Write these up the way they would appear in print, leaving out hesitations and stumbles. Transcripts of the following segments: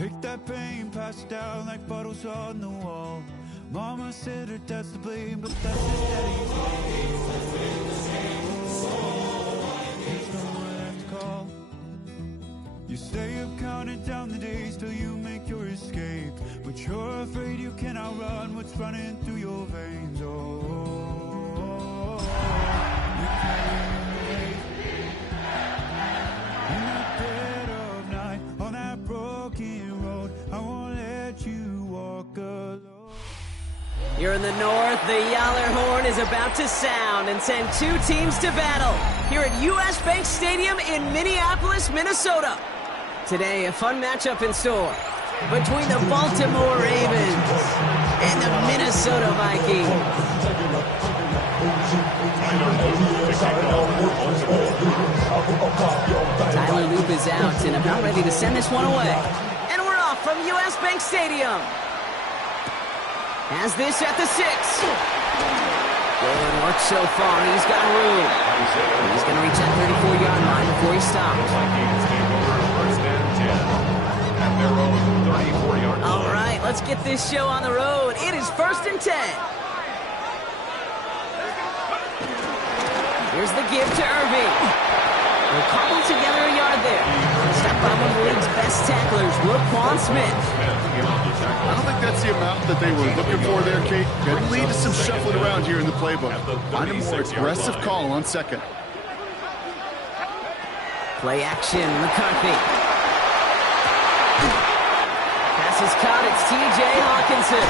Take that pain, pass it down like bottles on the wall. Mama said her dad's to blame, but that's his daddy's there's no one left to call. You stay up counting down the days till you make your escape, but you're afraid you cannot run what's running through your veins. Oh, you can't in that dead of night on that broken road. I won't let you walk alone. Here in the north, the Yaller horn is about to sound and send two teams to battle here at US Bank Stadium in Minneapolis, Minnesota. Today, a fun matchup in store between the Baltimore Ravens and the Minnesota Vikings. Tyler Loop is out and about ready to send this one away. And we're off from US Bank Stadium. Has this at the 6. Good work so far. He's got room. He's going to reach that 34-yard line before he stops. All right, let's get this show on the road. It is 1st and 10. Here's the give to Irving. We'll cobble together a yard there. Stopped by one of the league's best tacklers, Roquan Smith. I don't think that's the amount that they were looking for there, Kate. Could lead to some shuffling around here in the playbook. Find a more aggressive call on 2nd. Play action, McCarthy. Pass is caught, it's T.J. Hawkinson.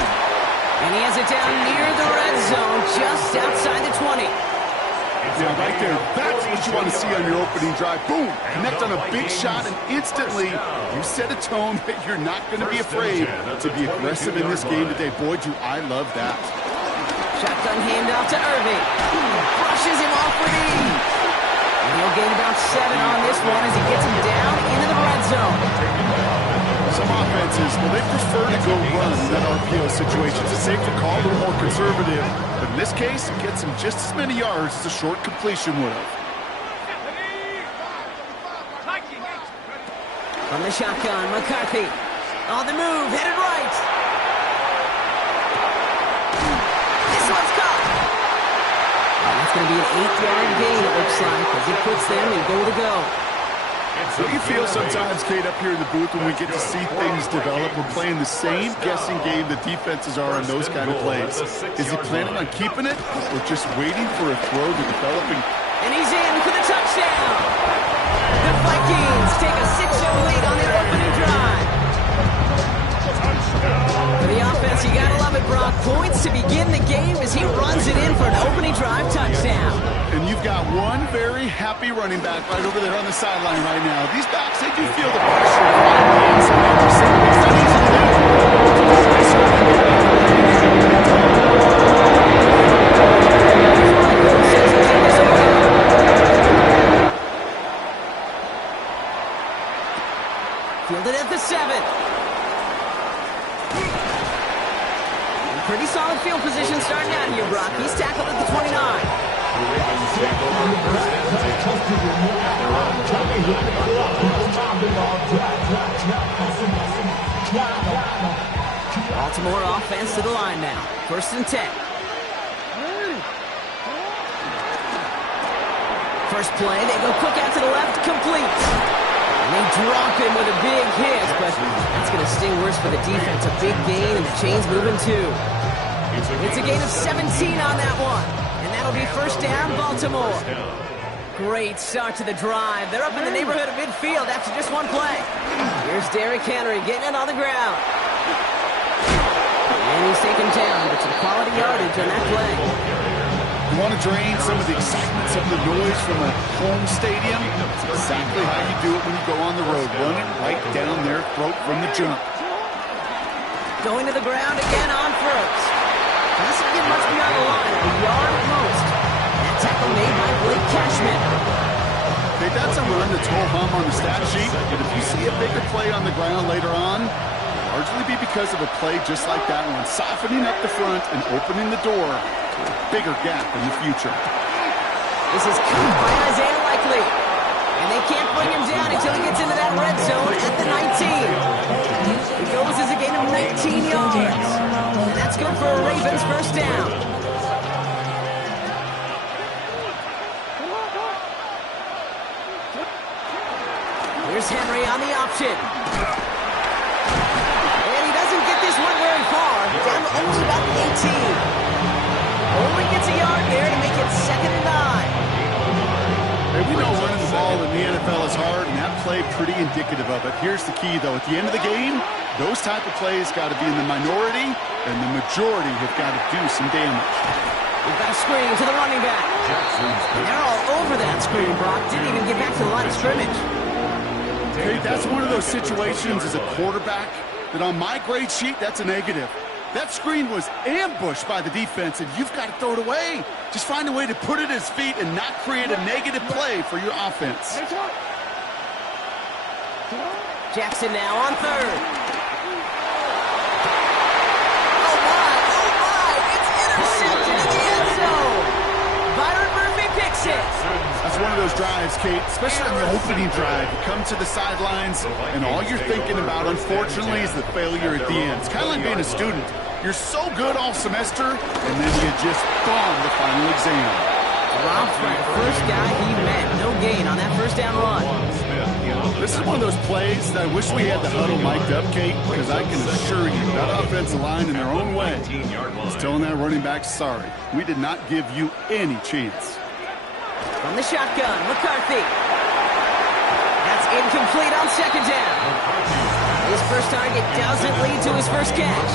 And he has it down near the red zone, just outside the 20. Yeah, right there. That's what you want to see on your opening drive. Boom! Connect on a big shot, and instantly you set a tone that you're not going to be afraid to be aggressive in this game today. Boy, do I love that. Shotgun handoff to Irving. Brushes him off with ease. And he'll gain about 7 on this one as he gets him down into the red zone. Some offenses, well, they prefer to go run in that RPO situation. It's a safer call, a little more conservative. But in this case, it gets him just as many yards as a short completion would have. From the shotgun, McCarthy. On the move, headed right. This one's caught. And that's going to be an 8-yard gain, it looks like, as it puts them in goal to go. So you feel sometimes, Kate, up here in the booth when we get to see things develop, we're playing the same guessing game the defenses are on those kind of plays. Is he planning on keeping it or just waiting for a throw to develop? And he's in for the touchdown. The Vikings take a 6-0 lead on their opening drive. For the offense, you gotta love it, Brock. Points to begin the game as he runs it in for an opening drive touchdown. And you've got one very happy running back right over there on the sideline right now. These backs, they do feel the pressure. Fielded at the 7. Pretty solid field position starting out here, Brock. He's tackled at the 29. Baltimore offense to the line now. 1st and 10. First play, they go quick out to the left, complete. And they drop him with a big hit, but that's going to sting worse for the defense. A big gain, and the chain's moving too. It's a gain of 17 on that one. And that'll be 1st down, Baltimore. Great start to the drive. They're up in the neighborhood of midfield after just one play. Here's Derrick Henry getting it on the ground. And he's taken down, but some quality yardage on that play. You want to drain some of the excitement, some of the noise from a home stadium? That's exactly how you do it when you go on the road. Run it right down their throat from the jump. Going to the ground again on 1st. Doesn't get much beyond the line, a yard at most. That tackle made by Blake Cashman. Okay, that's a run that's ho-hum on the stat sheet, but if you see a bigger play on the ground later on, it'll largely be because of a play just like that one, softening up the front and opening the door to a bigger gap in the future. This is caught by Isaiah Likely. And they can't bring him down until he gets into that red zone at the 19. Ravens first down. Here's Henry on the option. And he doesn't get this one very far. Down to only about the 18. Only gets a yard there to make it 2nd and 9. Hey, we know running the ball in the NFL is hard, and that play pretty indicative of it. Here's the key, though. At the end of the game, those type of plays got to be in the minority, and the majority have got to do some damage. We've got a screen to the running back. And they're all over that screen, Brock. Didn't even get back to the line of scrimmage. Hey, that's one of those situations as a quarterback that on my grade sheet, that's a negative. That screen was ambushed by the defense, and you've got to throw it away. Just find a way to put it at his feet and not create a negative play for your offense. Jackson now on 3rd. Oh, my, it's intercepted in the end zone. Byron Murphy picks it. That's one of those drives, Kate, especially on the opening drive. You come to the sidelines, and all you're thinking about, unfortunately, is the failure at the end. It's kind of like being a student. You're so good all semester, and then you just bomb the final exam. Robbed by the first guy he met. No gain on that first down run. This is one of those plays that I wish we had the huddle mic'd up, Kate, because I can assure you that offensive line in their own way is telling that running back, sorry, we did not give you any chance. From the shotgun, McCarthy. That's incomplete on 2nd down. His first target doesn't lead to his first catch.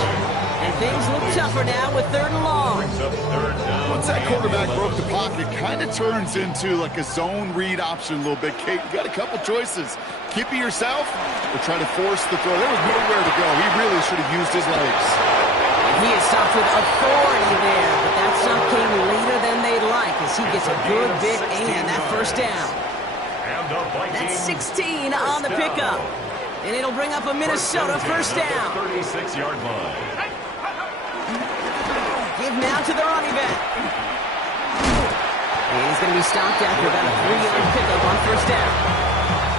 And things look tougher now with 3rd and long. Once that quarterback broke the pocket, kind of turns into like a zone read option a little bit, Kate. You got a couple choices. Keep it yourself or try to force the throw. There was nowhere to go. He really should have used his legs. He is stopped with authority there, but that stop came later than they'd like as he gets a good bit and that first down. That's 16 on the pickup. And it'll bring up a Minnesota first down. 36-yard line. Give now to the running back. And he's going to be stopped after about a 3-yard pickup on first down.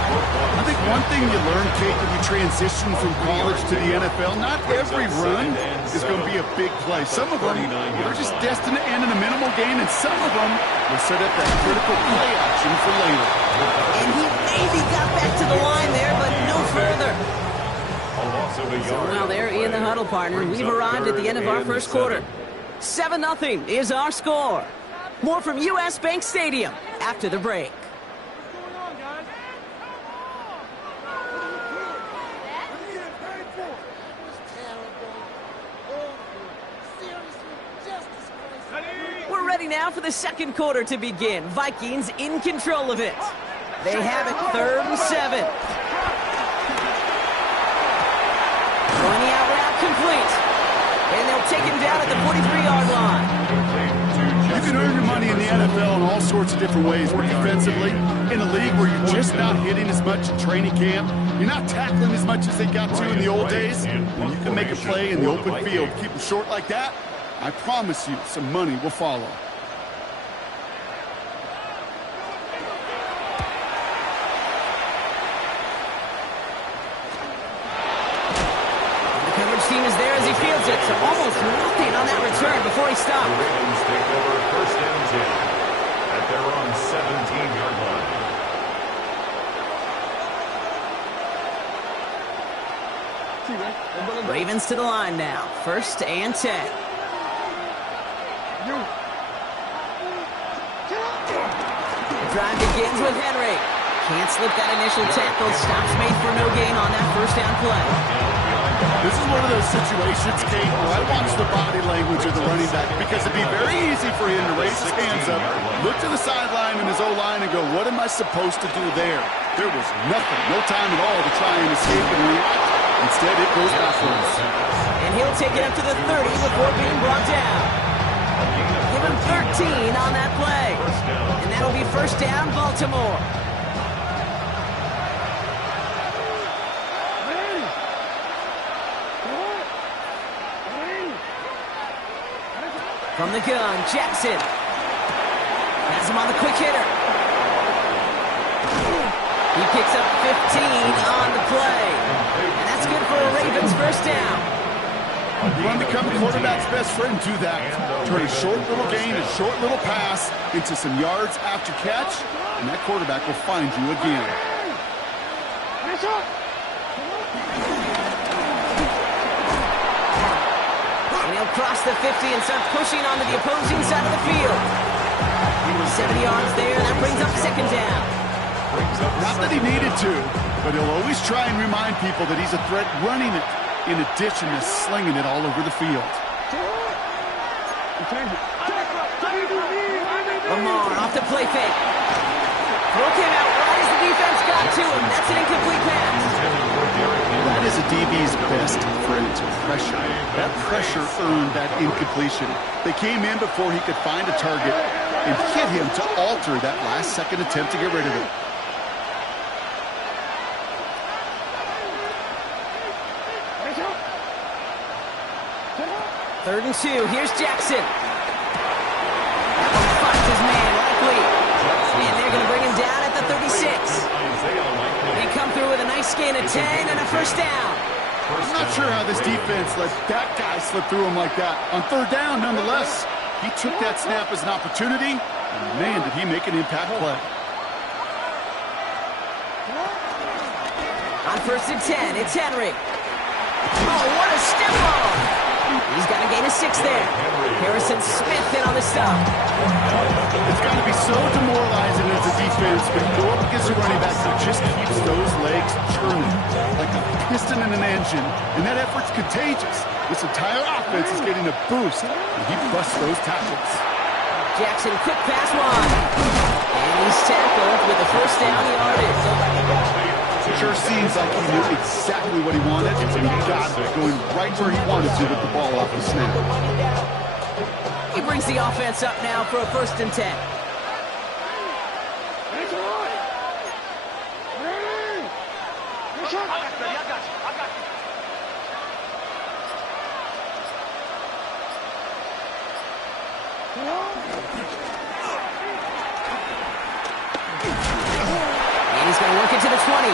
I think one thing you learn, Kate, when you transition from college to the NFL, not every run is going to be a big play. Some of them are just destined to end in a minimal gain, and some of them will set up that critical play action for later. And he maybe got back to the line there, but no further. So now they're in the huddle, partner. We've arrived at the end of our first quarter. 7-0 is our score. More from U.S. Bank Stadium after the break. We're ready now for the second quarter to begin. Vikings in control of it. They have it 3rd and 7. Throwing the out route complete. And they'll take him down at the 43-yard line. You can earn your money in the NFL in all sorts of different ways, but defensively, in a league where you're just not hitting as much in training camp, you're not tackling as much as they got to in the old days, when you can make a play in the open field, keep them short like that, I promise you some money will follow. Team is there as he fields it, so almost nothing on that return before he stopped. The Ravens take over 1st and 10 at their own 17-yard line. Ravens to the line now, 1st and 10. The drive begins with Henry. Can't slip that initial tackle. Stops made for no gain on that first down play. This is one of those situations, Kate, where I watch the body language of the running back because it'd be very easy for him to raise his hands up, look to the sideline and his O-line and go, what am I supposed to do there? There was nothing, no time at all to try and escape and react. Instead, it goes backwards. And he'll take it up to the 30 before being brought down. Give him 13 on that play. And that'll be first down, Baltimore. From the gun, Jackson. Has him on the quick hitter. He picks up 15 on the play. And that's good for a Ravens first down. You want to become a quarterback's best friend, do that. Turn a short little gain, a short little pass into some yards after catch, and that quarterback will find you again. And he'll cross the 50 and start pushing onto the opposing side of the field. 70 yards there, that brings up second down. Not that he needed to, but he'll always try and remind people that he's a threat running it, in addition to slinging it all over the field. Lamar off the play fake. Throw came out right as the defense got to him. That's an incomplete pass. That is a DB's best friend, pressure. That pressure earned that incompletion. They came in before he could find a target and hit him to alter that last-second attempt to get rid of it. Third and 2. Here's Jackson. That one finds his man, likely. And they're going to bring him down at the 36. They come through with a nice gain of 10 and a first down. I'm not sure how this defense let that guy slip through him like that. On third down, nonetheless, he took that snap as an opportunity, and man, did he make an impact play. On first and 10, it's Henry. Oh, what a step ball! He's got a gain of 6 there. Harrison Smith in on the stop. It's got to be so demoralizing as a defense, but you go up against a running back who just keeps those legs churning like a piston in an engine, and that effort's contagious. This entire offense is getting a boost, and he busts those tackles. Jackson, quick pass one. And he's tackled with the first down yardage. Sure seems like he knew exactly what he wanted, and he got it, going right where he wanted to with the ball off the snap. He brings the offense up now for a first and 10. He's going to work it to the 20.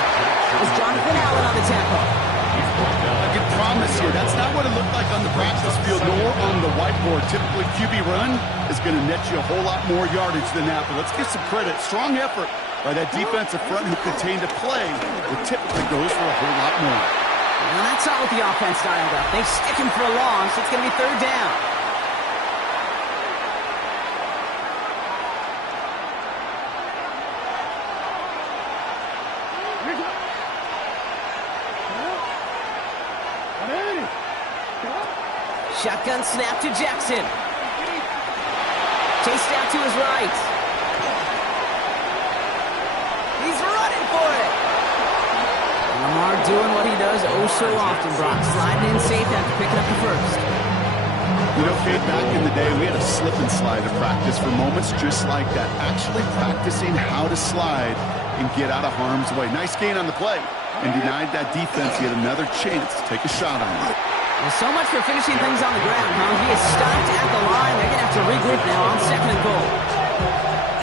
It's Jonathan Allen on the tackle. I can promise you, that's not what it looked like on the practice field nor on the whiteboard. Typically, QB run is going to net you a whole lot more yardage than that. But let's give some credit. Strong effort by that defensive front who contained a play that typically goes for a whole lot more. Well, that's all with the offense dialed up. They stick him for a long, so it's going to be third down. Shotgun snap to Jackson. Chased out to his right. He's running for it. Lamar doing what he does oh so often, Brock. Sliding in safe after picking up the first. You know, Kate, back in the day, we had a slip and slide to practice for moments just like that. Actually practicing how to slide and get out of harm's way. Nice gain on the play. And denied that defense yet another chance to take a shot on it. Well, so much for finishing things on the ground, huh? He is stopped at the line. They're going to have to regroup now on second and goal.